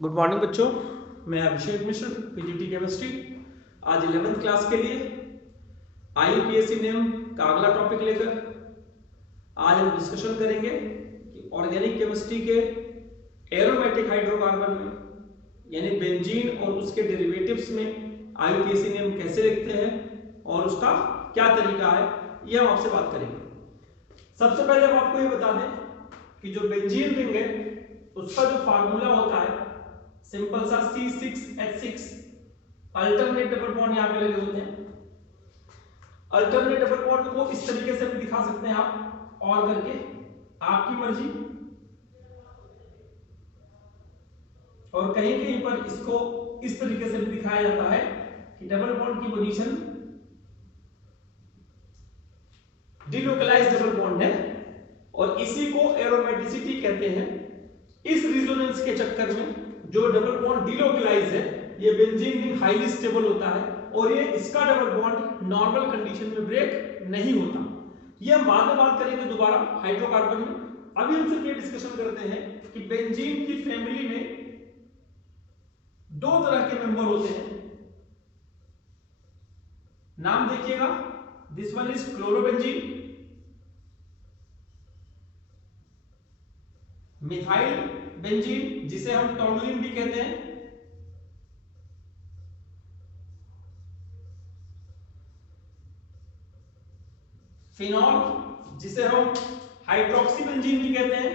Good morning बच्चों, मैं अभिषेक मिश्र, PGT chemistry. आज 11th क्लास के लिए आईयूपीएससी नेम का अगला टॉपिक लेकर आज हम डिस्कशन करेंगे कि ऑर्गेनिक केमिस्ट्री के एरोमेटिक हाइड्रोकार्बन में यानी बेंजीन और उसके डेरिवेटिव्स में आईयूपीएससी नेम कैसे लिखते हैं और उसका क्या तरीका है, ये हम आपसे बात करेंगे। सबसे पहले हम आपको ये बता दें कि जो बेंजीन रिंग है उसका जो फार्मूला होता है सिंपल सा C6H6। अल्टरनेट डबल बॉन्ड यहां पे लगे होते हैं। अल्टरनेट डबल बॉन्ड को इस तरीके से भी दिखा सकते हैं आप और करके, आपकी मर्जी। और कहीं कहीं पर इसको इस तरीके से भी दिखाया जाता है कि डबल बॉन्ड की पोजीशन डिलोकलाइज्ड डबल बॉन्ड है और इसी को एरोमेटिसिटी कहते हैं। इस रिजोनेंस के चक्कर में जो डबल बॉन्ड डिलोकलाइज है ये बेंजीन रिंग हाईली स्टेबल होता है और ये इसका डबल बॉन्ड नॉर्मल कंडीशन में ब्रेक नहीं होता। ये हम बाद में बात करेंगे दोबारा हाइड्रोकार्बन में। अभी हम सिर्फ ये डिस्कशन करते हैं कि बेंजीन की फैमिली में दो तरह के मेंबर होते हैं। नाम देखिएगा, this one is chlorobenzene, methyl benzene जिसे हम टोलुइन भी कहते हैं, फिनॉल जिसे हम हाइड्रोक्सी बेंजीन भी कहते हैं,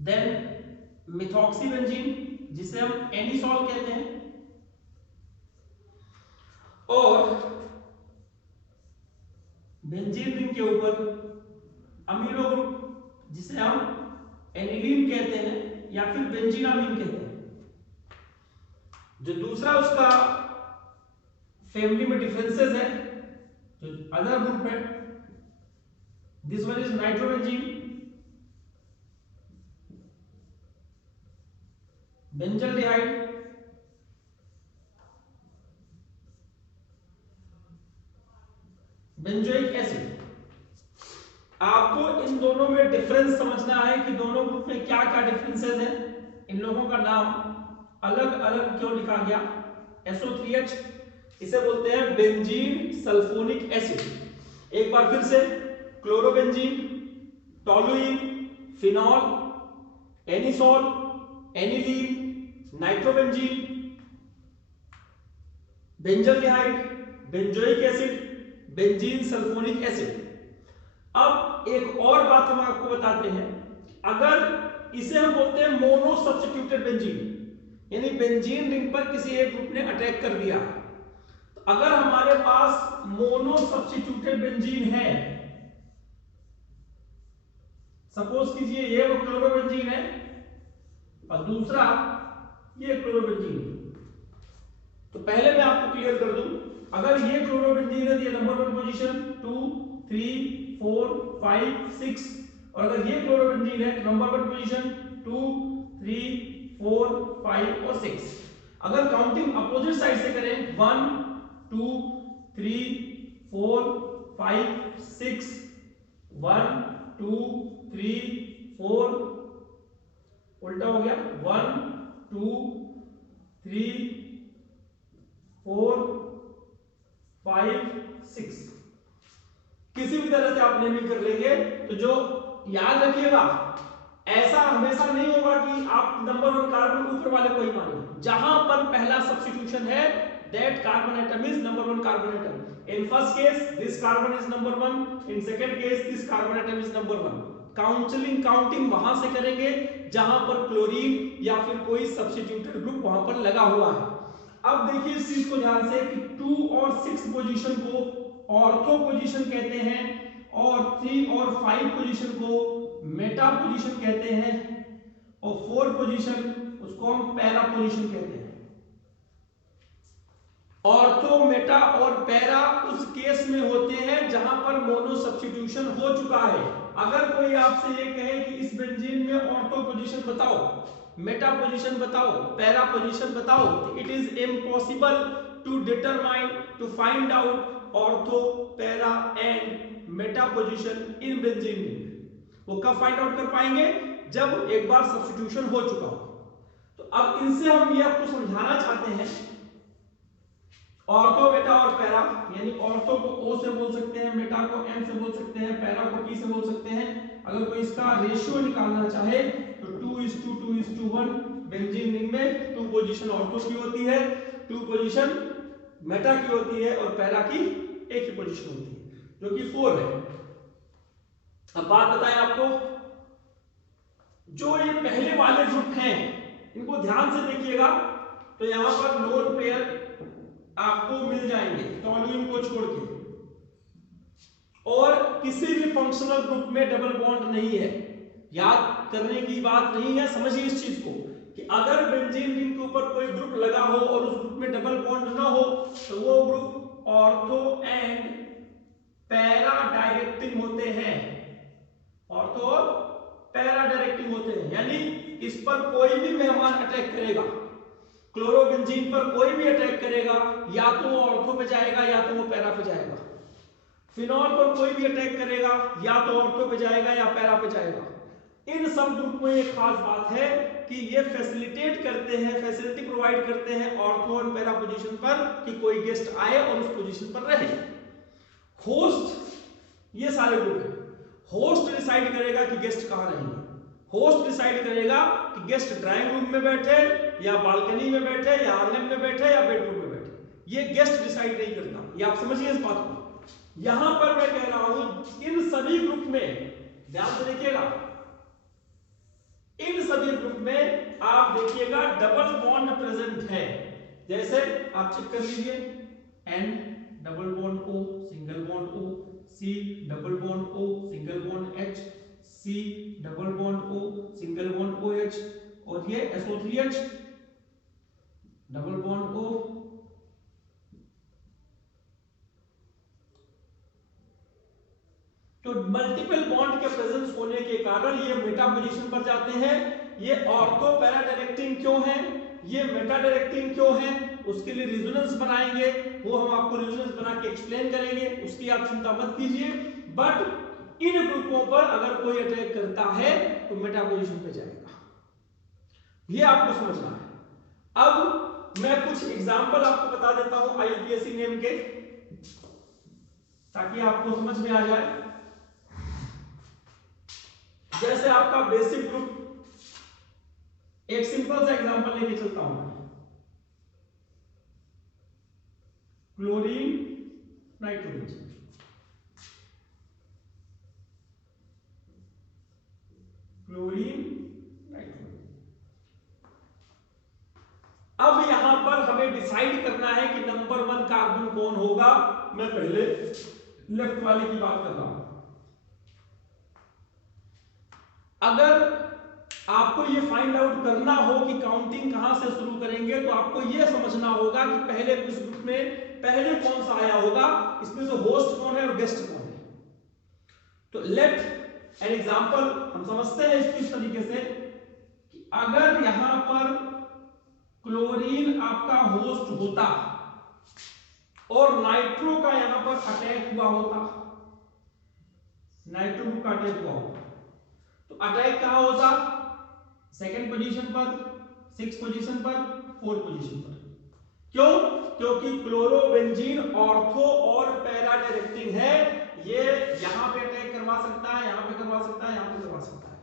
देन मिथॉक्सी बेंजीन जिसे हम एनिसॉल कहते हैं, और बेंजीन रिंग के ऊपर अमीनो ग्रुप जिसे हम एनिलीन कहते हैं या फिर बेंजीनामीन कहते हैं। जो दूसरा उसका फैमिली में डिफरेंसेस है, जो अदर ग्रुप है, this one is nitrobenzene, benzaldehyde, benzoic acid. आपको इन दोनों में डिफरेंस समझना है कि दोनों ग्रुप में क्या क्या डिफरेंसेस हैं। इन लोगों का नाम अलग अलग क्यों लिखा गया। SO3H इसे बोलते हैं बेंजीन सल्फोनिक एसिड। एक बार फिर से, chlorobenzene, toluene, phenol, anisole, aniline, nitrobenzene, benzaldehyde, benzoic acid, benzene sulphonic acid. अब एक और बात हम आपको बताते हैं, अगर इसे हम बोलते हैं मोनो सब्स्टिट्यूटेड बेंजीन, यानी बेंजीन रिंग पर किसी एक ग्रुप ने अटैक कर दिया। तो अगर हमारे पास मोनो सब्स्टिट्यूटेड बेंजीन है, सपोज कीजिए ये वो क्लोरोबेंजीन है और दूसरा ये क्लोरोबेंजीन है, तो पहले मैं आपको क्लियर कर दूं, अगर ये क्लोरोबेंजीन है तो ये नंबर 1 पोजीशन, 2 3 4 5 6, और अगर ये क्लोरोबेंजीन है तो नंबर 1 पोजीशन 2 3 4 5 और 6। अगर काउंटिंग अपोजिट साइड से करें 1 2 3 4 5 6, 1 2 3 4, उल्टा हो गया, 1 2 3 4 5 6। किसी भी तरह से आप नेमिंग कर लेंगे तो जो याद रखिएगा, ऐसा हमेशा नहीं होगा कि आप नंबर 1 कार्बन ऊपर वाले को ही मानेंगे। जहां पर पहला सब्स्टिट्यूशन है that carbon atom is number 1 carbon atom. In first case this carbon is number 1, in second case this carbon atom is number 1। Counting वहां से करेंगे जहां पर क्लोरीन या फिर कोई सब्स्टिट्यूटेड ग्रुप वहां पर लगा हुआ है। अब देखिए इस चीज को ध्यान से कि 2 और 6 पोजीशन को ऑर्थो पोजीशन कहते हैं और 3 और 5 पोजीशन को मेटा पोजीशन कहते हैं और 4 पोजीशन उसको हम पैरा पोजीशन कहते हैं। ऑर्थो, मेटा और पैरा उस केस में होते हैं जहां पर मोनो सब्स्टिट्यूशन हो चुका है। अगर कोई आपसे ये कहे कि इस बेंजीन में ऑर्थो पोजीशन बताओ, मेटा पोजीशन बताओ, पैरा पोजीशन बताओ, it is impossible to determine, to find out ortho, para and meta position in benzene ring. वो कब फाइंड आउट कर पाएंगे? जब एक बार सब्स्टिट्यूशन हो चुका हो। तो अब इनसे हम ये आपको समझाना चाहते हैं, ऑर्थो, मेटा और पैरा, यानी ऑर्थो को O से बोल सकते हैं, मेटा को M से बोल सकते हैं, पैरा को P से बोल सकते हैं। अगर कोई इसका रेशियो निकालना चाहे तो 2:2:1 बेंजीन रिंग में 2 पोजीशन ऑर्थो की होती है, 2 पोजीशन मेटा की होती है और पैरा की एक ही पोजीशन होती है, जो कि 4 है। अब बात बताएं आपको, जो ये पहले वाले ग्रुप हैं इनको ध्यान से देखिएगा, तो यहां पर लोन पेयर आपको मिल जाएंगे टॉल्यूइन को छोड़ के, और किसी भी फंक्शनल ग्रुप में डबल बॉन्ड नहीं है। याद करने की बात नहीं है, समझिए इस चीज को कि अगर बेंजीन रिंग के ऊपर कोई ग्रुप लगा हो और उस ग्रुप में डबल बॉन्ड ना हो तो वो group ortho and para directing होते हैं, ऑर्थो और पैरा डायरेक्टिंग होते हैं। यानी इस पर कोई भी मेहमान अटैक करेगा, क्लोरोबेंजीन पर कोई भी अटैक करेगा, या तो वो ऑर्थो पे जाएगा या तो वो पैरा पे जाएगा। फिनॉल पर कोई भी अटैक करेगा, या तो ऑर्थो पे जाएगा या पैरा पे जाएगा। इन सब ग्रुप में एक खास बात है कि ये फैसिलिटेट करते हैं, फैसिलिटी प्रोवाइड करते हैं ऑर्थो और पैरा पोजीशन पर कि कोई गेस्ट आए और उस पोजीशन पर रहे। होस्ट, ये सारे ग्रुप हैं। होस्ट डिसाइड करेगा कि गेस्ट कहां रहेंगे। होस्ट डिसाइड करेगा कि गेस्ट ड्राइंग रूम में बैठे या बालकनी में बैठे या आंगन में बैठे या बेडरूम में बैठे। ये गेस्ट डिसाइड नहीं करता, ये आप समझिए इस बात को। यहां पर मैं कह रहा हूं इन सभी ग्रुप में, ध्यान से देखिएगा, इन सभी ग्रुप में आप देखिएगा डबल बॉन्ड प्रेजेंट है। जैसे आप चेक कर लीजिए, N double bond O single bond O, C double bond O single bond H, C double bond O single bond OH, और ये SO3H डबल बॉन्ड O। तो मल्टीपल बॉन्ड के presence होने के कारण ये मेटा पोजीशन पर जाते हैं। ये ऑर्थो पैरा डायरेक्टिंग क्यों है, ये मेटा डायरेक्टिंग क्यों है, उसके लिए रेजोनेंस बनाएंगे, वो हम आपको रेजोनेंस बना के एक्सप्लेन करेंगे, उसकी आप चिंता मत कीजिए। बट इन ग्रुपों पर अगर कोई अटैक करता है तो मेटा पोजीशन पे जाएगा, ये आपको समझना है। अब मैं कुछ एग्जांपल आपको बता देता हूं IUPAC नेम के, ताकि आपको समझ में आ जाए। जैसे आपका बेसिक ग्रुप, एक सिंपल सा एग्जांपल लेके चलता हूं, क्लोरीन नाइट्रोजन। Chlorine nitrogen. अब यहां पर हमें डिसाइड करना है कि नंबर 1 कार्बन कौन होगा। मैं पहले लेफ्ट वाले की बात कर रहा हूं। अगर आपको ये फाइंड आउट करना हो कि काउंटिंग कहां से शुरू करेंगे, तो आपको ये समझना होगा कि पहले इस ग्रुप में पहले कौन सा आया होगा, इसमें से होस्ट कौन है और गेस्ट कौन है। तो लेट एन एग्जांपल, हम समझते हैं इसको इस तरीके से कि अगर यहां पर क्लोरीन आपका होस्ट होता और नाइट्रो का यहां पर अटैक हुआ होता, नाइट्रो ग्रुप का अटैक हुआ होता, तो अटैक कहां होता, सेकंड पोजीशन पर, 6th पोजीशन पर, 4th पोजीशन पर। क्यों? क्योंकि क्लोरोबेंजीन ऑर्थो और पैरा डायरेक्टिंग है, ये यहां पे अटैक करवा सकता है, यहां पे करवा सकता है, यहां पे करवा सकता है।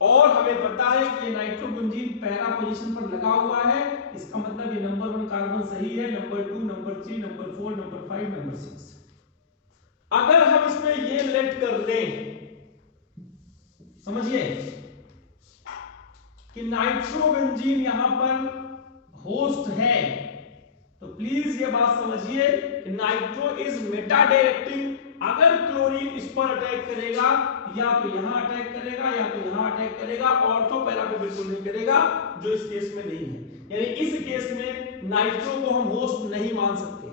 और हमें पता है कि ये नाइट्रोबेंजीन पैरा पोजीशन पर लगा हुआ है, इसका मतलब ये नंबर 1 कार्बन सही है, number 2, number 3, number 4, number 5, number 6। अगर हम इसमें ये लेट कर दें, समझिए कि नाइट्रोबेंजीन यहां पर होस्ट है, तो प्लीज ये बात समझिए कि नाइट्रो इज मेटा डायरेक्टिंग। अगर क्लोरीन इस पर अटैक करेगा, या तो यहां अटैक करेगा या तो यहां अटैक करेगा, ऑर्थो पैरा पे बिल्कुल नहीं करेगा, जो इस केस में नहीं है। यानी इस केस में नाइट्रो को हम होस्ट नहीं मान सकते।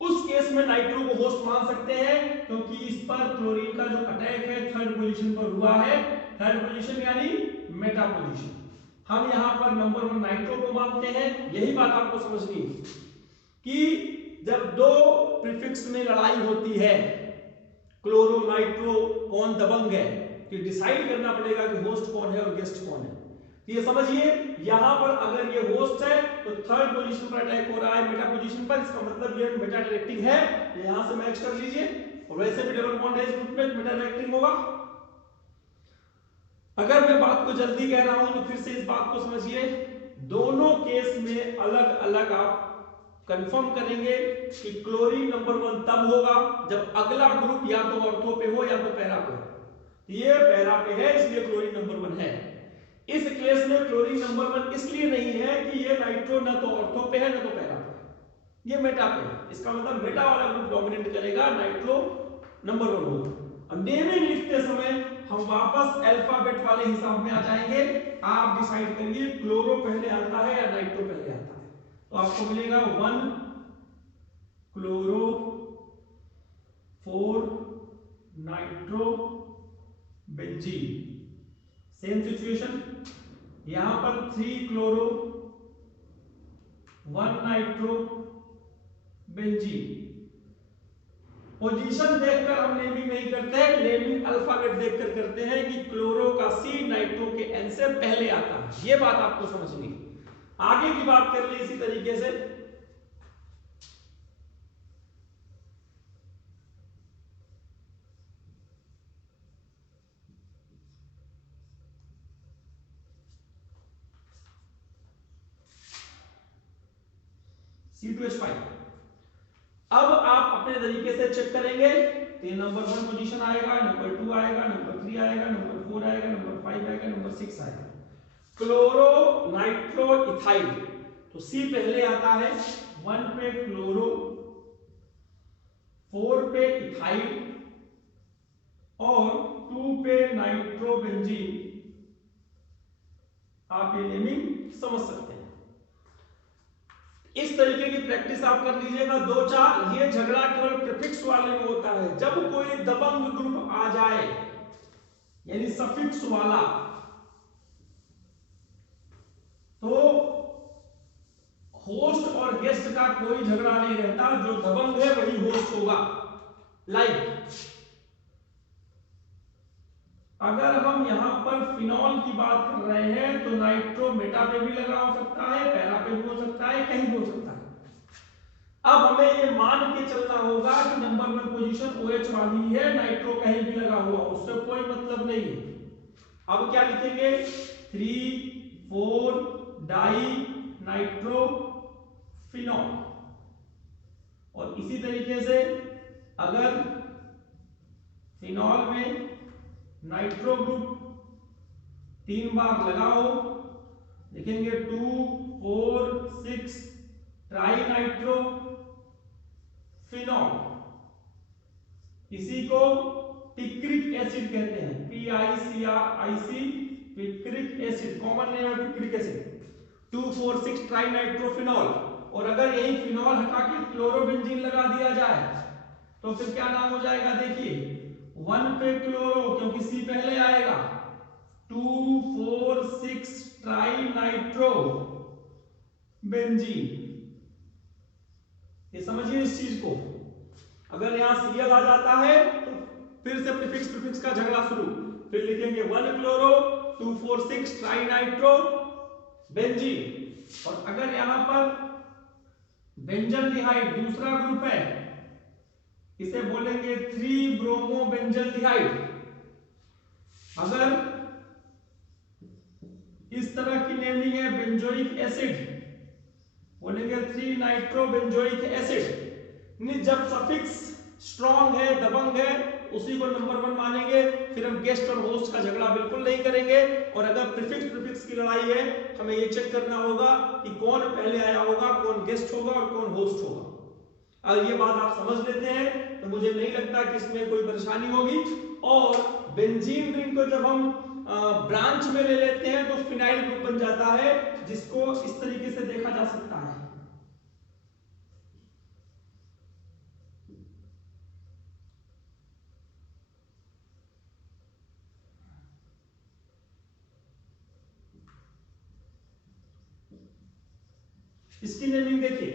उस केस में नाइट्रो को होस्ट मान सकते हैं, क्योंकि इस पर क्लोरीन का जो अटैक है 3rd पोजीशन पर हुआ है। 3rd पोजीशन यानी मेटा पोजीशन। हम यहां पर नंबर 1 नाइट्रो को मानते हैं। यही बात आपको समझनी है कि जब दो प्रीफिक्स में लड़ाई होती है, क्लोरो नाइट्रो कौन दबंग है, कि डिसाइड करना पड़ेगा कि होस्ट कौन है और गेस्ट कौन है। तो ये समझिए यहां पर अगर ये होस्ट है तो थर्ड पोजीशन पर अटैक हो रहा है मेटा पोजीशन पर, इसका मतलब ये मेटा डायरेक्टिंग है, यहां से मैच कर लीजिए। और वैसे भी डबल बॉन्ड है इस ग्रुप में, मेटा डायरेक्टिंग होगा। अगर मैं बात को जल्दी कह रहा हूं तो फिर से इस बात को समझिए, दोनों केस में अलग अलग आप कंफर्म करेंगे कि क्लोरीन नंबर 1 तब होगा जब अगला ग्रुप या तो ऑर्थो पे हो या तो पैरा पे हो। ये पैरा पे है इसलिए क्लोरीन नंबर 1 है। इस केस में क्लोरीन नंबर 1 इसलिए नहीं है कि ये नाइट्रो न तो ऑर्थो पे है न तो पैरा पे है, ये मेटा पे है। इसका मतलब मेटा वाला ग्रुप डोमिनेट करेगा, नाइट्रो नंबर 1 होगा। अब नेमिंग लिखते समय हम वापस अल्फाबेट वाले हिसाब में आ जाएंगे। आप डिसाइड करिए क्लोरो पहले आता है या नाइट्रो पहले आता है। तो आपको मिलेगा 1 chloro 4 nitro benzene. Same situation यहां पर 3 क्लोरो 1 नाइट्रो बेंजीन। पोजीशन देखकर हम नेमिंग नहीं करते, नेमिंग अल्फाबेट देखकर करते हैं कि क्लोरो का सी नाइट्रो के एन से पहले आता है। ये बात आपको समझनी है। आगे की बात कर ली इसी तरीके से, C2H5। अब आप अपने तरीके से चेक करेंगे तो ये नंबर 1 पोजीशन आएगा, नंबर 2 आएगा, नंबर 3 आएगा, नंबर 4 आएगा, नंबर 5 आएगा, नंबर 6 आएगा। क्लोरो नाइट्रो इथाइल, तो सी पहले आता है, 1 पे क्लोरो 4 पे इथाइल और 2 पे नाइट्रोबेंजीन। आप ये नेमिंग समझ सकते हैं। इस तरीके की प्रैक्टिस आप कर लीजिएगा 2-4। ये झगड़ा केवल प्रीफिक्स वाले में होता है। जब कोई दबंग ग्रुप आ जाए यानी सफिक्स वाला, तो होस्ट और गेस्ट का कोई झगड़ा नहीं रहता, जो दबंग है वही होस्ट होगा। लाइक अगर हम यहां पर फिनॉल की बात कर रहे हैं तो नाइट्रो मेटा पे भी लगा हो सकता है, पैरा पे भी हो सकता है, कहीं भी हो सकता है। अब हमें ये मान के चलना होगा कि नंबर 1 पोजीशन OH वाली है, नाइट्रो कहीं भी लगा हुआ, उससे कोई मतलब नहीं है। अब क्या लिखेंगे, 3,4 डाई नाइट्रो फिनॉल। और इसी तरीके से अगर फिनॉल में नाइट्रो ग्रुप 3 बार लगाओ, लिखेंगे 2, 4, 6 ट्राई नाइट्रो फिनॉल। इसी को पिक्रिक एसिड कहते हैं, PICRIC, picric acid, common name है पिक्रिक एसिड। 2, 4, 6 try nitrophenol. और अगर यही फिनॉल हटा के क्लोरोबेंजीन लगा दिया जाए तो फिर क्या नाम हो जाएगा, देखिए 1 पे क्लोरो क्योंकि सी पहले आएगा, 2, 4, 6 ट्राई नाइट्रो बेंजीन। ये समझिए इस चीज को। अगर यहां सीएल आ जाता है तो फिर से प्रीफिक्स का झगड़ा शुरू। फिर लिखेंगे 1 क्लोरो 2, 4, 6 ट्राई नाइट्रो बेंजीन। और अगर यहां पर बेंजल्डिहाइड दूसरा ग्रुप है, इसे बोलेंगे 3 ब्रोमो बेंजल्डिहाइड। अगर इस तरह की नेमिंग है बेंजोइक एसिड, बोलेंगे 3 नाइट्रो बेंजोइक एसिड। जब सफिक्स स्ट्रॉन्ग है, दबंग है, उसी को नंबर 1 मानेंगे। फिर हम गेस्ट और होस्ट का झगड़ा बिल्कुल नहीं करेंगे। और अगर प्रीफिक्स की लड़ाई है, हमें ये चेक करना होगा कि कौन पहले आया होगा, कौन गेस्ट होगा और कौन होस्ट होगा। अगर ये बात आप समझ लेते हैं तो मुझे नहीं लगता कि इसमें कोई परेशानी होगी। और बेंजीन रिंग को जब हम ब्रांच में ले लेते हैं तो फिनाइल ग्रुप बन जाता है, जिसको इस तरीके से देखा जा सकता है। इसकी नेमिंग देखिए,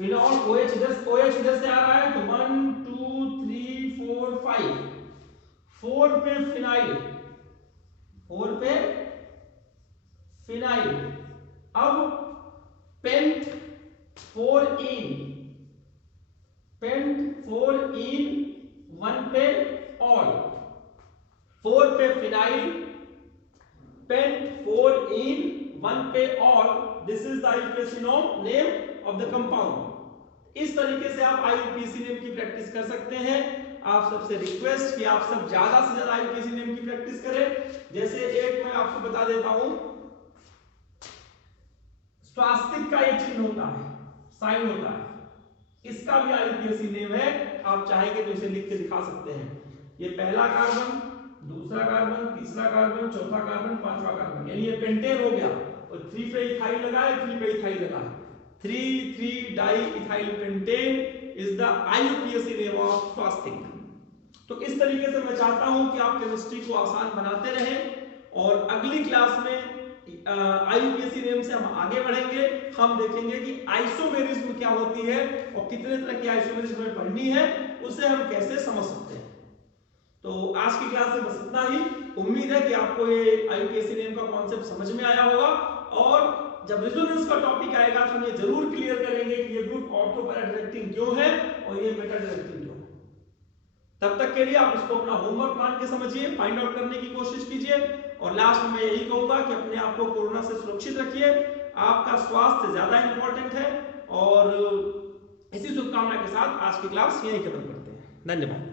फिनॉल OH इधर से आ रहा है तो 1 2 3 4 5, 4 पे फिनाइल, 4 पे फिनाइल। अब पेंट 4 इन, पेंट 4 इन 1 पे ऑल, 4 पे फिनाइल, पेंट 4 इन 1 पे all, this is the IUPAC name of the compound. इस तरीके से आप आईयूपीएसी नेम की प्रैक्टिस कर सकते हैं। आप सबसे रिक्वेस्ट कि आप सब ज्यादा से ज्यादा आईयूपीएसी नेम की प्रैक्टिस करें। जैसे एक मैं आपको बता देता हूं, स्वास्तिक का ये चिन्ह होता है, साइन होता है, इसका भी आईयूपीएसी नेम है। आप चाहेंगे तो इसे लिख के दिखा सकते हैं। ये पहला कार्बन, दूसरा कार्बन, तीसरा कार्बन, चौथा कार्बन, पांचवा कार्बन, यानी ये पेंटेन हो गया और 3 पे इथाइल लगा है, 3 पे इथाइल लगा है। 3 di ethyl pentane is the IUPAC name of Swastik. तो इस तरीके से मैं चाहता हूं कि आप केमिस्ट्री को आसान बनाते रहें और अगली क्लास में आईयूपीएसी नेम से हम आगे बढ़ेंगे। हम देखेंगे कि आइसोमेरिज्म क्या होती है और कितने तरह की आइसोमेरिज्म में पढ़नी है, उसे हम कैसे समझ सकते हैं। तो आज की क्लास में बस इतना ही। उम्मीद है कि आपको ये आईयूपीएसी नेम का कॉन्सेप्ट समझ में आया होगा और जब रेजोनेंस का टॉपिक आएगा तो हम ये जरूर क्लियर करेंगे कि ये ग्रुप ऑर्थो पैरा डायरेक्टिंग क्यों है और ये मेटा डायरेक्टिंग क्यों है। तब तक के लिए आप इसको अपना होमवर्क मान के समझिए, फाइंड आउट करने की कोशिश कीजिए और लास्ट में मैं यही कहूंगा कि अपने आप को कोरोना से सुरक्षित रखिए। आपका स्वास्थ्य ज्यादा इंपॉर्टेंट है और इसी शुभकामना के साथ आज की क्लास यहीं खत्म करते हैं। धन्यवाद।